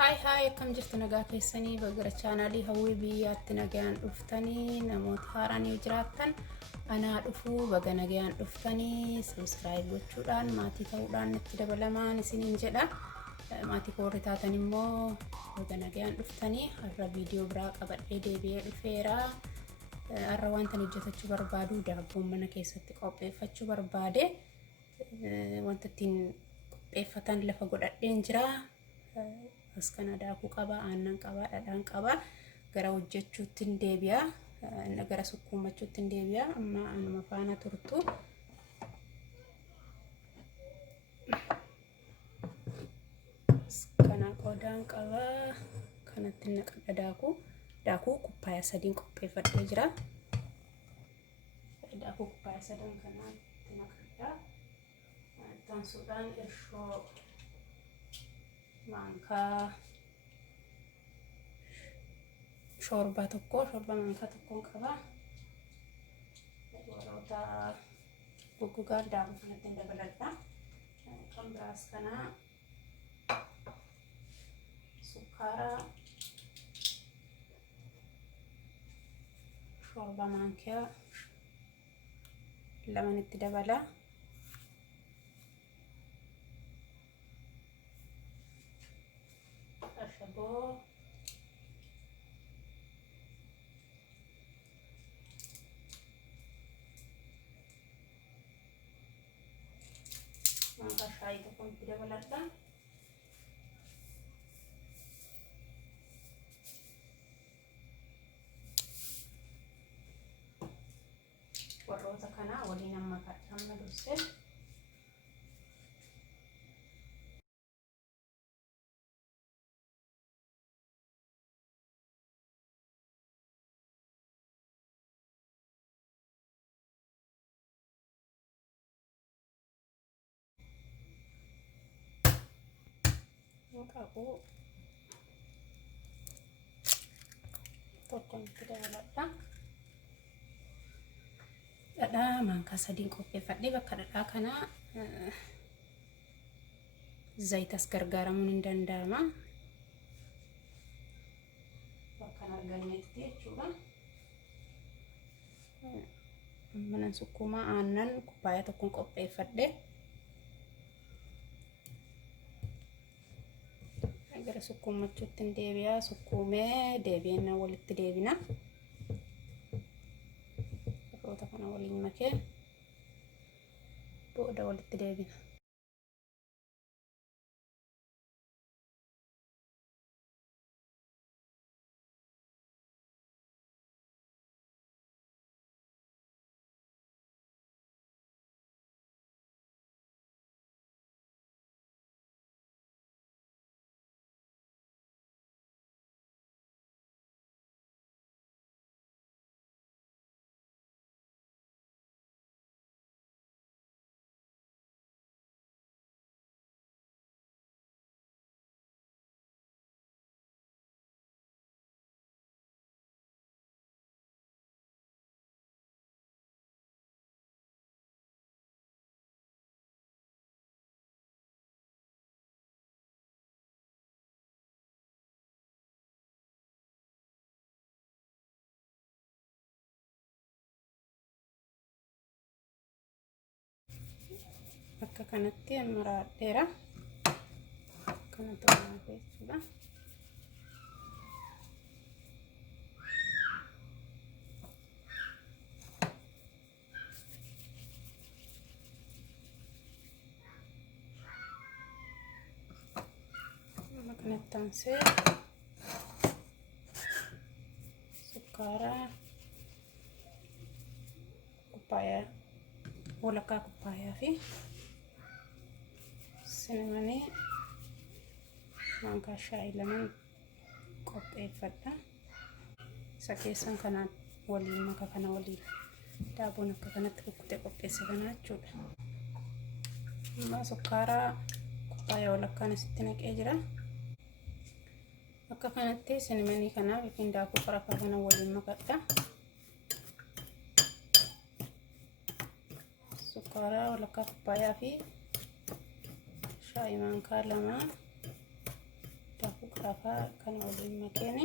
Hai akkam jirtu nagaa keessanii bagara chaanaalii hawwii biyyaatti nagaan dhuftanii namoota haaranii jiraattan anaa dhufuu baga nagaan dhuftanii subscribe gochuudhaan maatii ta'uudhaan itti dabalamaan isiniin jedha maatii koorri taatan immoo baga nagaan dhuftanii har'a viidiyoo biraa qabadhee deebi'ee dhufeera har'a wanta hojjetachuu barbaadu daabboon mana keessatti qopheeffachuu barbaade wanta ittiin qopheeffatan lafa godhadheen jira askana daakuu qaba aannan qaba dhadhaan qaba gara hojjechuutti deebi'a gara sukkuumachuutti deebi'a amma anuma faana turtu askana qodaan qaba kanatti naqadha daakuu kuppaaya sadiin qopheeffadhee jira daakuu kuppaaya sadaan kanatti naqadha tansuudhaan irshoo manka shorba manka tokko qaba warota guggugaa daakuu kanatti dabaladha kan biraas kana sukkaara shorba mankaa lamanitti dabala maka shayi tokko itti dabaladha warroota kana waliin amma kadhamna dursee aku potong itti dabaladha dhadhaa manka sadiin qopheeffadhee bakka dhadhaa kana zayitas gargaaramuun hin danda'ama bakka argannetti jechuudha mana sukkuumaa aannan kuppaaya tokkoon qopheeffadhee gara sukkuumachuutti deebi'a sukkuumee deebi'ennaa walitti deebina warroota kana waliin makee booda walitti deebina akka kanatti maraadheera kana ta'uu jechuudha kanatti ansee sukkaara kuppaaya walakkaa kuppaaya fi cinnamon manka shayi laman qopheeffadha isa keessan kana waliin maka kana waliin daaboon akka kanatti kukkutee qopheesse kana jechuudha amma sukkaara kuppaaya walakkaan asitti naqee jira akka kanatti cinnamon kana yookiin daakuu qarafaa kana waliin makadha sukkaara walakkaa kuppaaya fi shayi manka lama daakuu xaafaa kan waliin makeene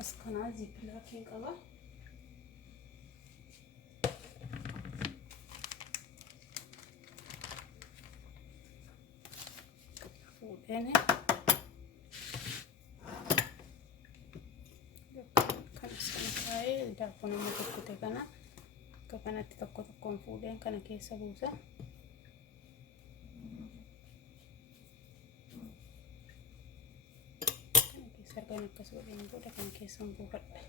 as kanaa ziipilaakiin qaba. fuudheen kan isaan taa'ee daabboo nama tokkote kana akka kanatti tokko tokkoon fuudheen kana keessa buusa. Sargaan akkas godheen booda kan keessan buufadha.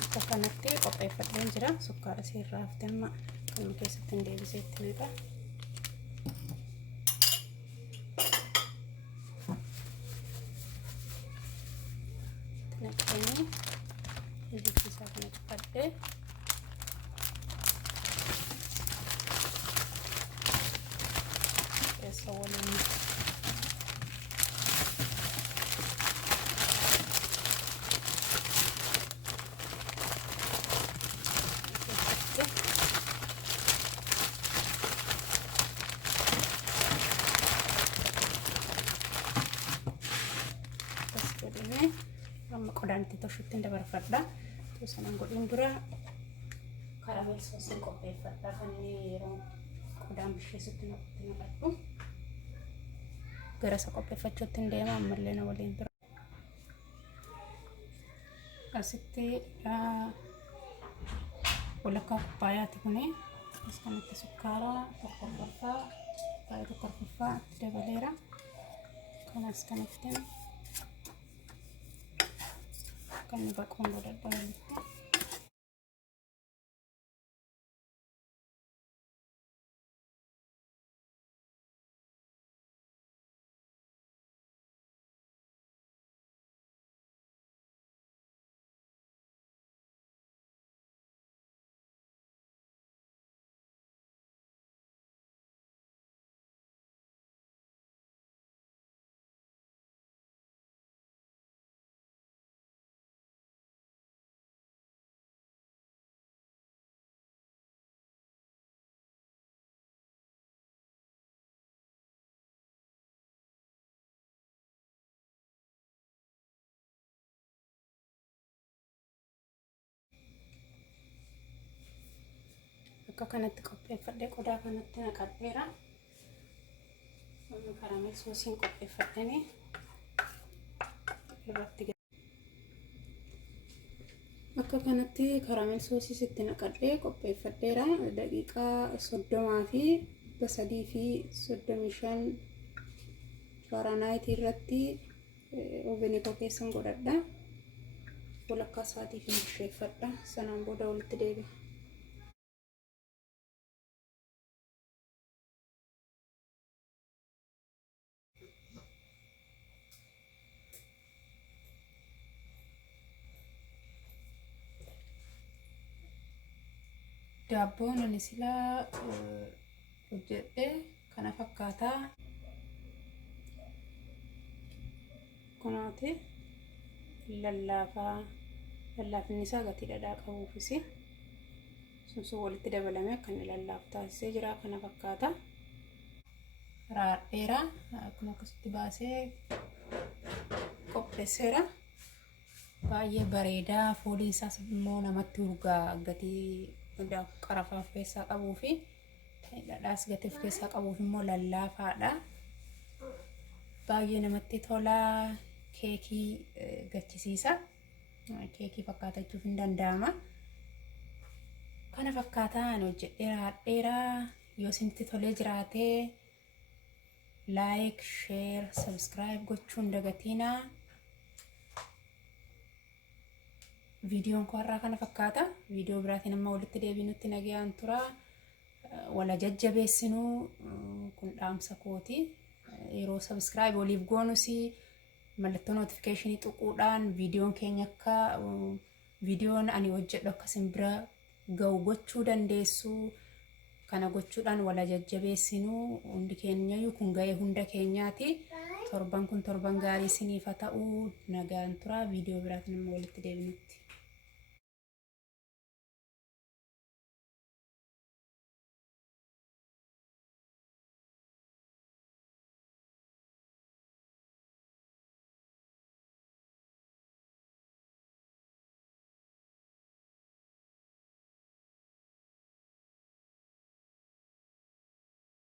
Akka kanatti qopheeffadheen jira. Sukkaara sirraa haftemma kan keessatti hin deebiseetti naqa. Naqanii ibiddi isaa kana qabadhee keessa waliin amma qodaan itti toshutti hin dabarfadha. Tuusanan godhin dura karameel soosii qopheeffadha. Kan yeroo qodaan bisheessutti naqadhu gara isa qopheeffachuutti hin deema. Ammallee na waliin bira asitti walakkaa kubbaayaati kuni. As kanatti sukkaara tokko arfaffaa baay'ee tokko arfaffaa itti dabaleera. Kanas kanatti kan baquun godhadhaalitti akka kanatti qopheeffadhee qodaa kanatti naqadheera. Karameel soosiin qopheeffadhanii irratti akka kanatti karameel soosii itti naqadhee qopheeffadheera. Daqiiqaa 30 fi 335 Fahrenheit irratti ovenii koo keessan godhadha. Walakkaa sa'aatii fi bisheeffadha. Sanaan booda walitti deebi'a. Daabboon ani silaa hojjedhe kana fakkaataa. Kunaati lallaafaa. Lallaafni isaa gatii dhadhaa qabuufis sun walitti dabalamee akka inni lallaafu taasisee jira. Kana fakkaata. Raadheera akkuma akkasitti baasee qopheesseera. Baay'ee bareedaa. Fooliin isaas immoo namatti urgaa. Gatii qarafaa of keessaa qabuu fi dhadhaas gatii of keessaa qabuuf immoo lallaafaadha. Baay'ee namatti tola. Keekii gachisiisa. Keekii fakkaatachuuf hin danda'ama. Kana fakkaataan hojjedhee raadheera. Yoo isinitti tolee jiraatee like, share, subscribe gochuun dagatiina. Viidiyoon koo har'aa kana fakkaata. Viidiyoo biraatiin amma walitti deebinutti nagayaan tura. Wala jajjabeessinuu kun dhaamsa kooti. Yeroo subscribe waliif goonus mallattoo notification xuquudhaan viidiyoon keenya akka viidiyoon ani hojjedhu akka isin bira ga'u gochuu dandeessu. kana gochuudhaan wala jajjabeessinuu hundi keenya kun ga'ee hunda keenyaati. Torban kun torban gaarii isiniif haa ta'u. Nagaan tura. Viidiyoo biraatiin immoo walitti deebinutti.